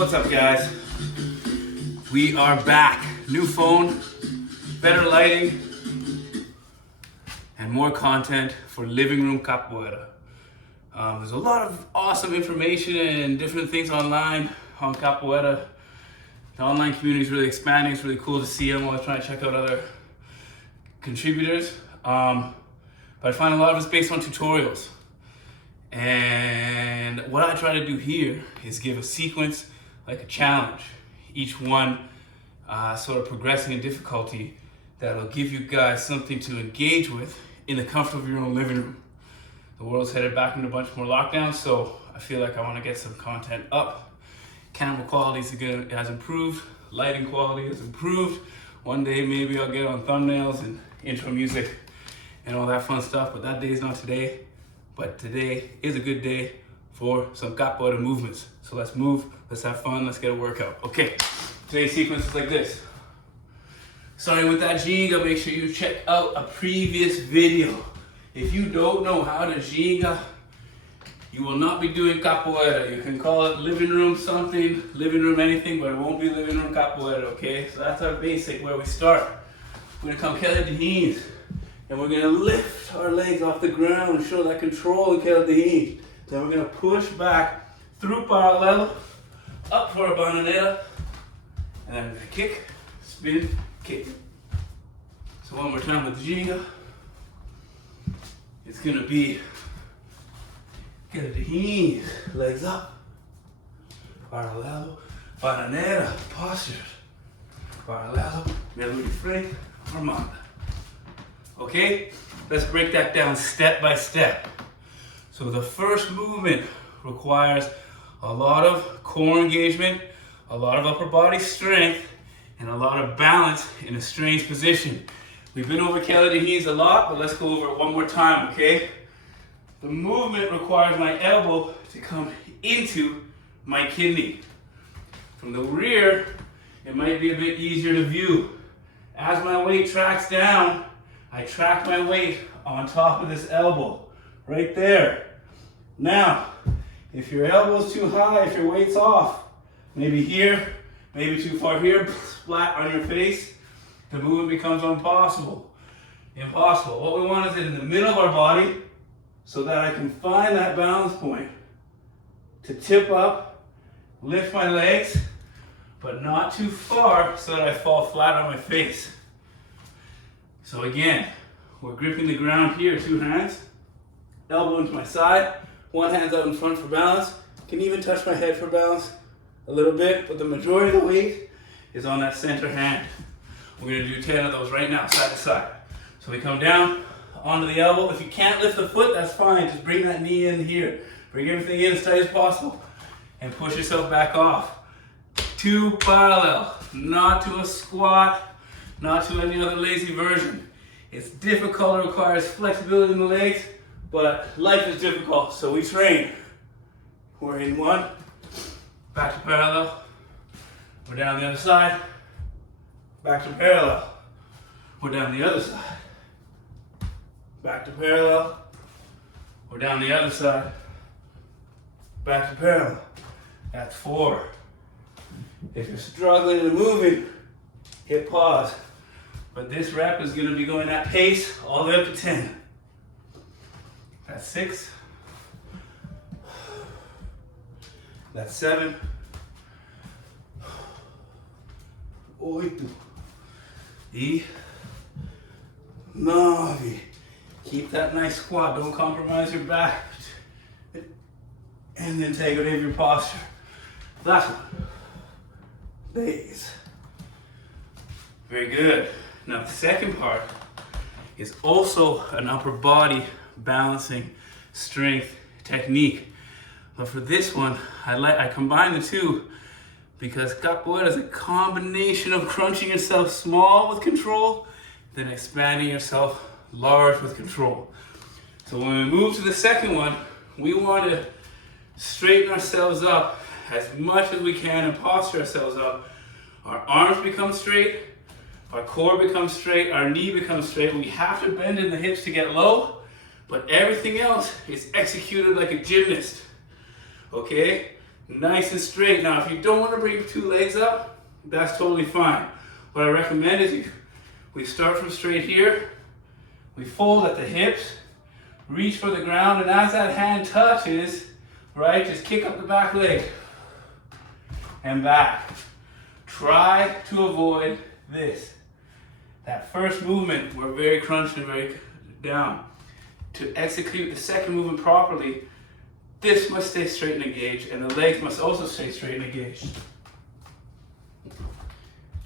What's up, guys? We are back. New phone, better lighting, and more content for living room capoeira. There's a lot of awesome information and different things online on capoeira. The online community is really expanding. It's really cool to see. I'm always trying to check out other contributors. But I find a lot of it's based on tutorials. And what I try to do here is give a sequence, like a challenge. Each one sort of progressing in difficulty that'll give you guys something to engage with in the comfort of your own living room. The world's headed back into a bunch more lockdowns, so I feel like I want to get some content up. Camera quality has improved, lighting quality has improved. One day maybe I'll get on thumbnails and intro music and all that fun stuff, but that day's not today. But today is a good day for some capoeira movements. So let's move, let's have fun, let's get a workout. Okay, today's sequence is like this. Starting with that ginga, make sure you check out a previous video. If you don't know how to ginga, you will not be doing capoeira. You can call it living room something, living room anything, but it won't be living room capoeira, okay? So that's our basic, where we start. We're gonna come queda de rins, and we're gonna lift our legs off the ground and show that control in queda de rins. Then we're gonna push back through parallel, up for a bananeira, and then we're gonna kick, spin, kick. So one more time with the ginga. It's gonna be queda de rins, legs up, parallel, bananeira, postures, parallel, mergulho de frente, armada. Okay, let's break that down step by step. So the first movement requires a lot of core engagement, a lot of upper body strength, and a lot of balance in a strange position. We've been over queda de rins a lot, but let's go over it one more time, okay? The movement requires my elbow to come into my kidney. From the rear, it might be a bit easier to view. As my weight tracks down, I track my weight on top of this elbow, right there. Now, if your elbow's too high, if your weight's off, maybe here, maybe too far here, flat on your face, the movement becomes impossible. Impossible. What we want is it in the middle of our body so that I can find that balance point to tip up, lift my legs, but not too far so that I fall flat on my face. So again, we're gripping the ground here, two hands, elbow into my side, one hand's out in front for balance. Can even touch my head for balance a little bit, but the majority of the weight is on that center hand. We're gonna do 10 of those right now, side to side. So we come down onto the elbow. If you can't lift the foot, that's fine. Just bring that knee in here. Bring everything in as tight as possible and push yourself back off. To parallel, not to a squat, not to any other lazy version. It's difficult, it requires flexibility in the legs, but life is difficult, so we train. We're in one, back to parallel, we're down the other side, back to parallel, we're down the other side, back to parallel, we're down the other side, back to parallel. That's 4. If you're struggling and moving, hit pause. But this rep is gonna be going at pace all the way up to 10. That's 6. That's 7. 8. E. 9. Keep that nice squat, don't compromise your back. And the integrity of your posture. Last one. Base. Very good. Now the second part is also an upper body balancing strength technique. But for this one, I combine the two because capoeira is a combination of crunching yourself small with control, then expanding yourself large with control. So when we move to the second one, we want to straighten ourselves up as much as we can and posture ourselves up. Our arms become straight, our core becomes straight, our knee becomes straight. We have to bend in the hips to get low, but everything else is executed like a gymnast. Okay? Nice and straight. Now, if you don't want to bring your two legs up, that's totally fine. What I recommend is we start from straight here, we fold at the hips, reach for the ground, and as that hand touches, right, just kick up the back leg and back. Try to avoid this. That first movement, we're very crunched and very down. To execute the second movement properly, this must stay straight and engaged, and the legs must also stay straight and engaged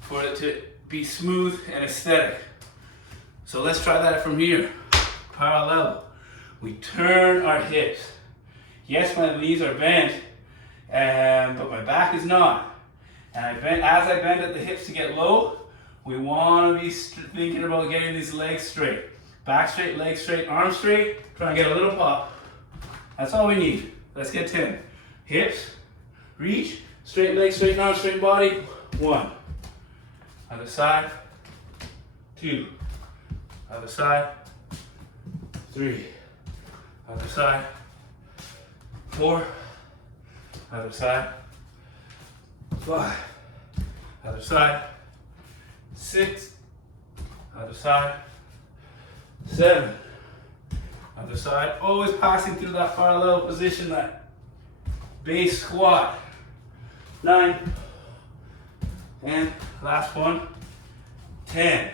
for it to be smooth and aesthetic. So let's try that from here. Parallel. We turn our hips. Yes, my knees are bent, but my back is not. And as I bend at the hips to get low, we want to be thinking about getting these legs straight. Back straight, legs straight, arms straight. Try and get a little pop. That's all we need. Let's get 10. Hips, reach, straight legs, straight arms, straight body. 1. Other side. 2. Other side. 3. Other side. 4. Other side. 5. Other side. 6. Other side. 7. Other side. Always passing through that parallel position, that base squat. 9. And last one. 10.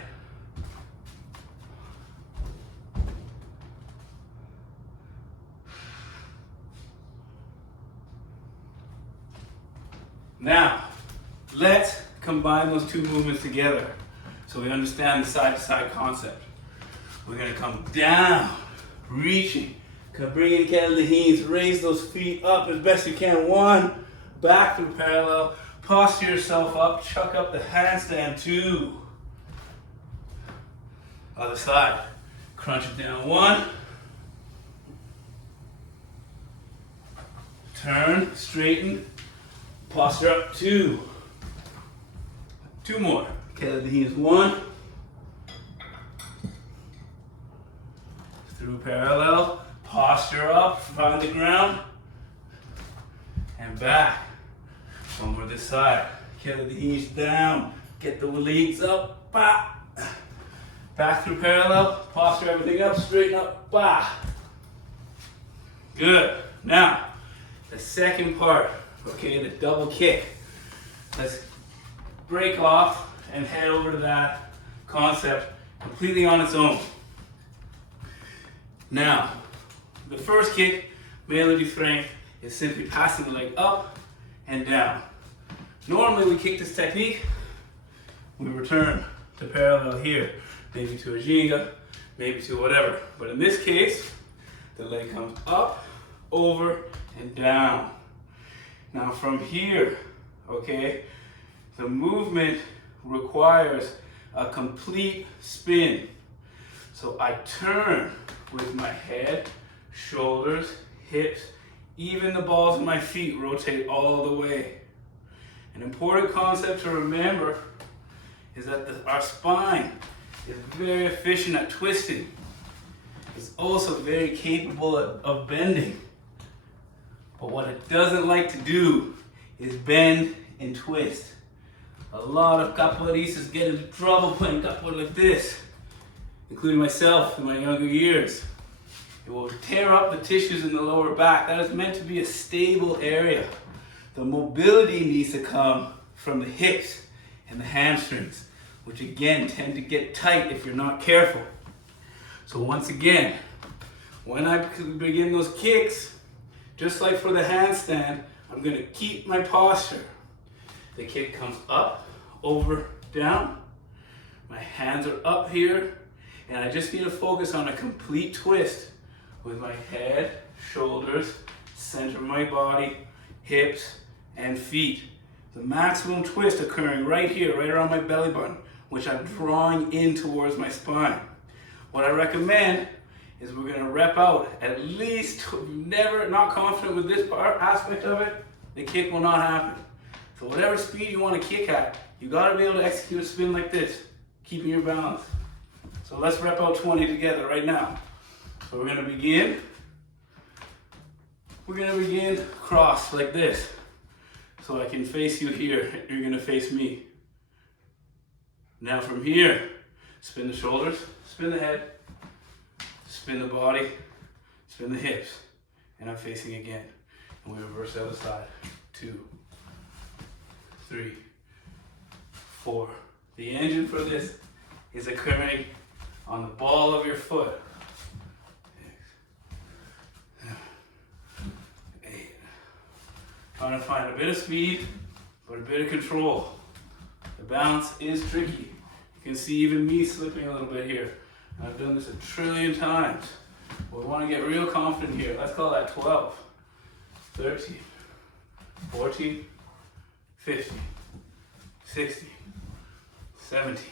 Now, let's combine those two movements together so we understand the side-to-side concept. We're going to come down, reaching, bring in kettle to heels, raise those feet up as best you can. 1, back through parallel, posture yourself up, chuck up the handstand. 2, other side, crunch it down. 1, turn, straighten, posture up. 2, 2 more, kettle to heels. 1, through parallel, posture up, find the ground, and back. One more this side, kettle the knees down, get the legs up, bah. Back through parallel, posture everything up, straighten up, bah. Good. Now, the second part, okay, the double kick. Let's break off and head over to that concept completely on its own. Now, the first kick, melody strength, is simply passing the leg up and down. Normally we kick this technique, we return to parallel here, maybe to a ginga, maybe to whatever. But in this case, the leg comes up, over, and down. Now from here, okay, the movement requires a complete spin. So I turn with my head, shoulders, hips, even the balls of my feet rotate all the way. An important concept to remember is that our spine is very efficient at twisting. It's also very capable of bending. But what it doesn't like to do is bend and twist. A lot of capoeiristas get into trouble playing capoeira like this, including myself in my younger years. It will tear up the tissues in the lower back. That is meant to be a stable area. The mobility needs to come from the hips and the hamstrings, which again tend to get tight if you're not careful. So once again, when I begin those kicks, just like for the handstand, I'm going to keep my posture. The kick comes up, over, down. My hands are up here, and I just need to focus on a complete twist with my head, shoulders, center of my body, hips, and feet. The maximum twist occurring right here, right around my belly button, which I'm drawing in towards my spine. What I recommend is we're going to rep out at least, not confident with this aspect of it, the kick will not happen. So whatever speed you want to kick at, you got to be able to execute a spin like this, keeping your balance. So let's rep out 20 together right now. So we're going to begin cross like this. So I can face you here, you're gonna face me. Now from here, spin the shoulders, spin the head, spin the body, spin the hips, and I'm facing again. And we reverse the other side. 2, 3, 4. The engine for this is occurring on the ball of your foot. 6, 7, 8. Trying to find a bit of speed, but a bit of control. The balance is tricky. You can see even me slipping a little bit here. I've done this a trillion times. We want to get real confident here. Let's call that 12, 13, 14, 15, 16, 17,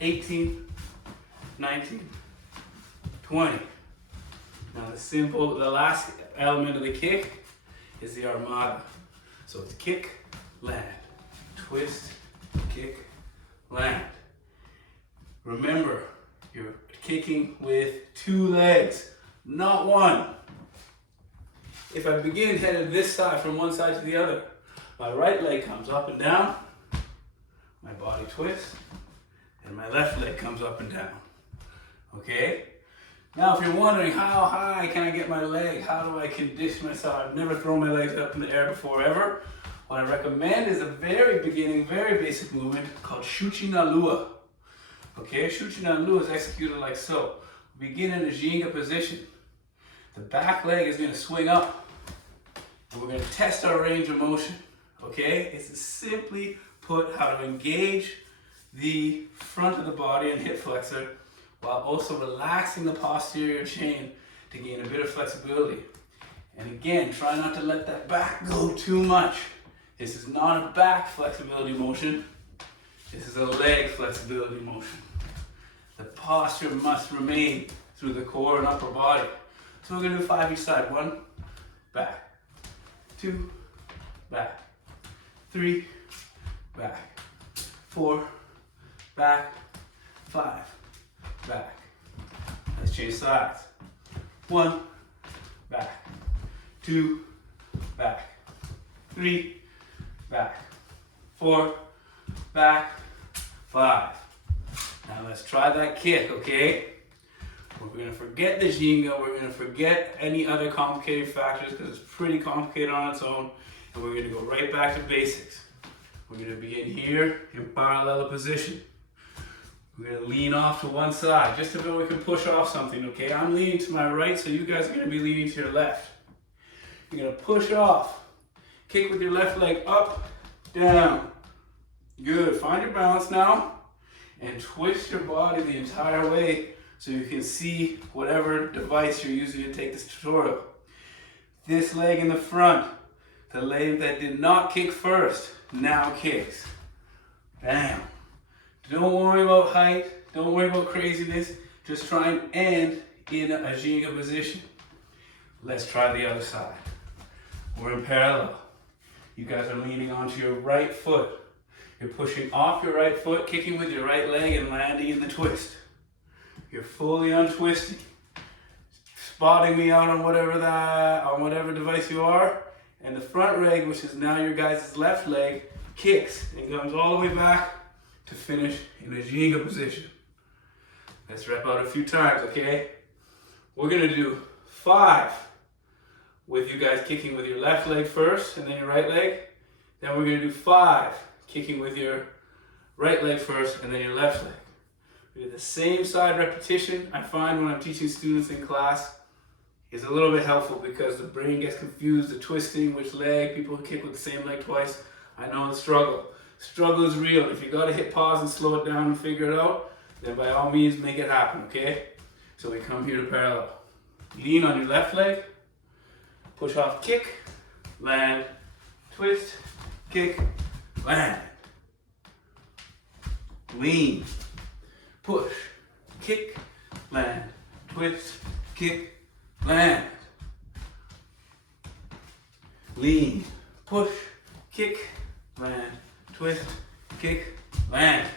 18, 19, 20. Now the last element of the kick is the armada. So it's kick, land, twist, kick, land. Remember, you're kicking with 2 legs, not 1. If I begin headed this side from one side to the other, my right leg comes up and down, my body twists, and my left leg comes up and down. Okay? Now if you're wondering how high can I get my leg, how do I condition myself? I've never thrown my legs up in the air before ever. What I recommend is a very beginning, very basic movement called Shuchi na Lua. Okay, Shuchi na Lua is executed like so. Begin in a Ginga position. The back leg is going to swing up, and we're going to test our range of motion. Okay, it's simply put how to engage the front of the body and hip flexor while also relaxing the posterior chain to gain a bit of flexibility. And again, try not to let that back go too much. This is not a back flexibility motion. This is a leg flexibility motion. The posture must remain through the core and upper body. So we're going to do 5 each side. 1, back. 2, back. 3, back. 4, back. 5, back. Let's change sides. 1, back. 2, back. 3, back. 4, back. 5. Now let's try that kick, okay? We're going to forget the Ginga, we're going to forget any other complicating factors because it's pretty complicated on its own, and we're going to go right back to basics. We're going to begin here in parallel position. We're going to lean off to one side, just so we can push off something, okay? I'm leaning to my right, so you guys are going to be leaning to your left. You're going to push off. Kick with your left leg up, down. Good. Find your balance now and twist your body the entire way so you can see whatever device you're using to take this tutorial. This leg in the front, the leg that did not kick first, now kicks. Bam. Don't worry about height, don't worry about craziness, just try and end in a Ginga position. Let's try the other side. We're in parallel. You guys are leaning onto your right foot. You're pushing off your right foot, kicking with your right leg and landing in the twist. You're fully untwisting. Spotting me out on whatever device you are. And the front leg, which is now your guys' left leg, kicks and comes all the way back to finish in a Ginga position. Let's rep out a few times, okay? We're gonna do 5 with you guys kicking with your left leg first and then your right leg. Then we're gonna do 5 kicking with your right leg first and then your left leg. We do the same side repetition. I find when I'm teaching students in class is a little bit helpful because the brain gets confused, the twisting, which leg, people kick with the same leg twice. I know the struggle. Struggle is real. If you gotta hit pause and slow it down and figure it out, then by all means make it happen, okay? So we come here to parallel. Lean on your left leg, push off, kick, land, twist, kick, land. Lean, push, kick, land, twist, kick, land. Lean, push, kick, land, twist, kick, land.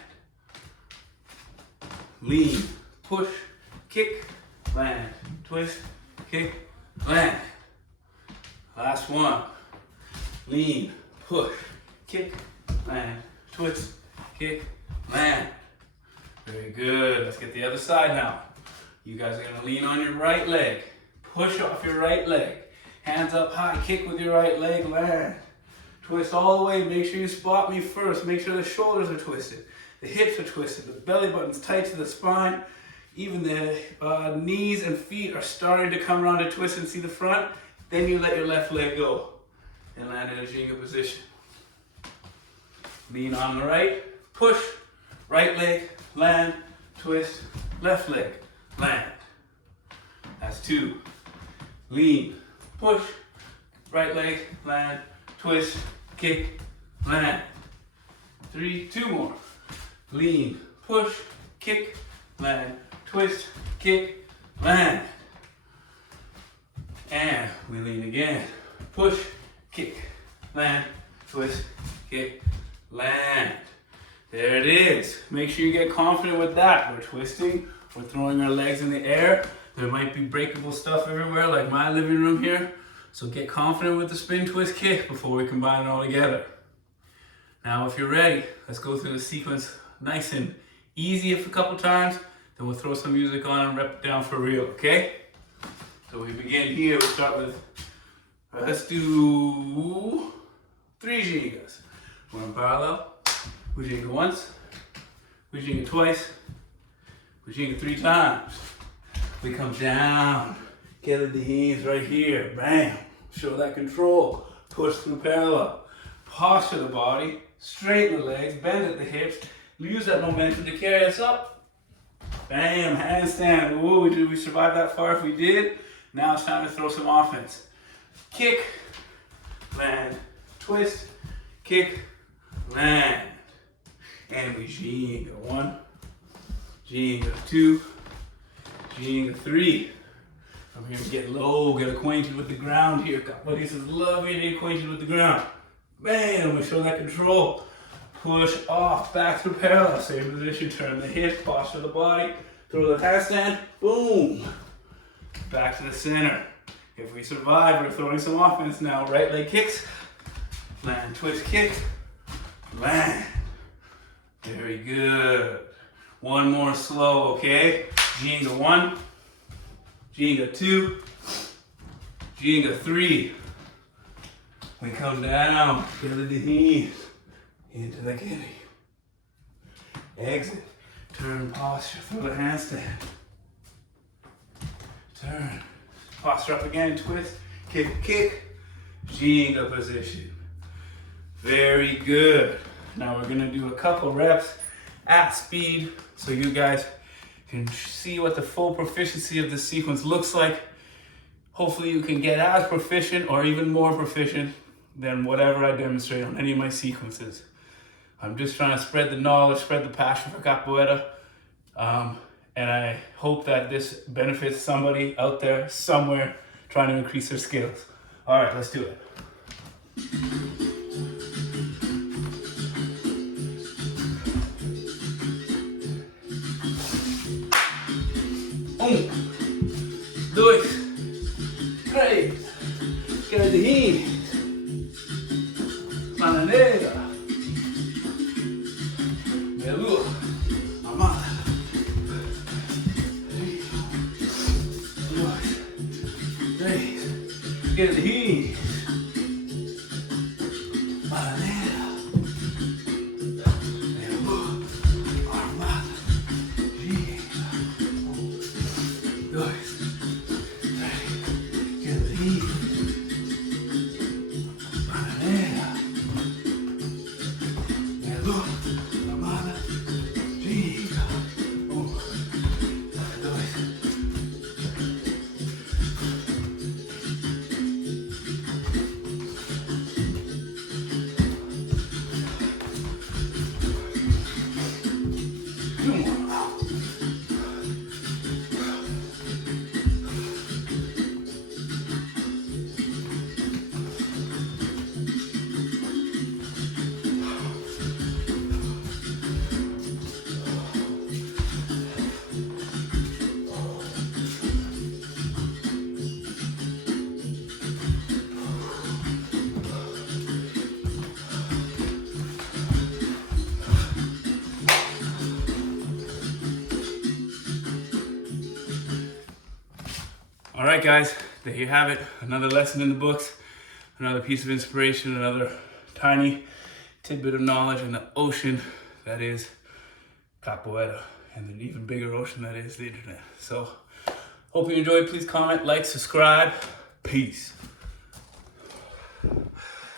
Lean, push, kick, land, twist, kick, land. Last one. Lean, push, kick, land, twist, kick, land. Very good. Let's get the other side now. You guys are gonna lean on your right leg. Push off your right leg. Hands up high, kick with your right leg, land. Twist all the way, make sure you spot me first. Make sure the shoulders are twisted, the hips are twisted, the belly button's tight to the spine. Even the knees and feet are starting to come around to twist and see the front. Then you let your left leg go and land in a Jenga position. Lean on the right, push, right leg, land, twist, left leg, land. That's 2. Lean, push, right leg, land, twist, kick, land. 3, 2 more. Lean, push, kick, land, twist, kick, land. And we lean again. Push, kick, land, twist, kick, land. There it is. Make sure you get confident with that. We're twisting, we're throwing our legs in the air. There might be breakable stuff everywhere like my living room here. So get confident with the spin, twist, kick before we combine it all together. Now if you're ready, let's go through the sequence nice and easy a couple times. Then we'll throw some music on and rep it down for real, okay? So we begin here, we'll start with, let's do 3 Jengas. We're in parallel, we Jenga once, we Jenga twice, we Jenga 3 times. We come down, get the knees right here, bam. Show that control, push through parallel. Posture the body, straighten the legs, bend at the hips, use that momentum to carry us up. Bam, handstand. Ooh, did we survive that far? If we did, now it's time to throw some offense. Kick, land, twist, kick, land. And we Jenga 1, Jenga 2, Jenga 3. From here we get low, get acquainted with the ground here. Capoeira says, love getting acquainted with the ground. Bam, we show that control. Push off, back through parallel, same position, turn the hip, posture the body, throw the handstand, boom. Back to the center. If we survive, we're throwing some offense now. Right leg kicks, land, twist, kick, land. Very good. One more slow, okay? Jenga 1, Jenga 2, Jenga 3. We come down, get the knees into the kitty. Exit, turn posture, throw the handstand. Turn, posture up again, twist, kick, kick, Jenga position. Very good. Now we're gonna do a couple reps at speed so you guys can see what the full proficiency of this sequence looks like. Hopefully you can get as proficient or even more proficient than whatever I demonstrate on any of my sequences. I'm just trying to spread the knowledge, spread the passion for capoeira, and I hope that this benefits somebody out there somewhere trying to increase their skills. All right, let's do it. Um, dois, três, esquerdinha, bananeira, melu, amada, 2, 3, esquerdinha, bananeira, melu, armada, 2, 3, esquerdinha, bananeira, melu, amada, 2 more. right, guys, there you have it. Another lesson in the books, another piece of inspiration, another tiny tidbit of knowledge in the ocean that is Capoeira, and an even bigger ocean that is the internet. So, hope you enjoyed. Please comment, like, subscribe. Peace.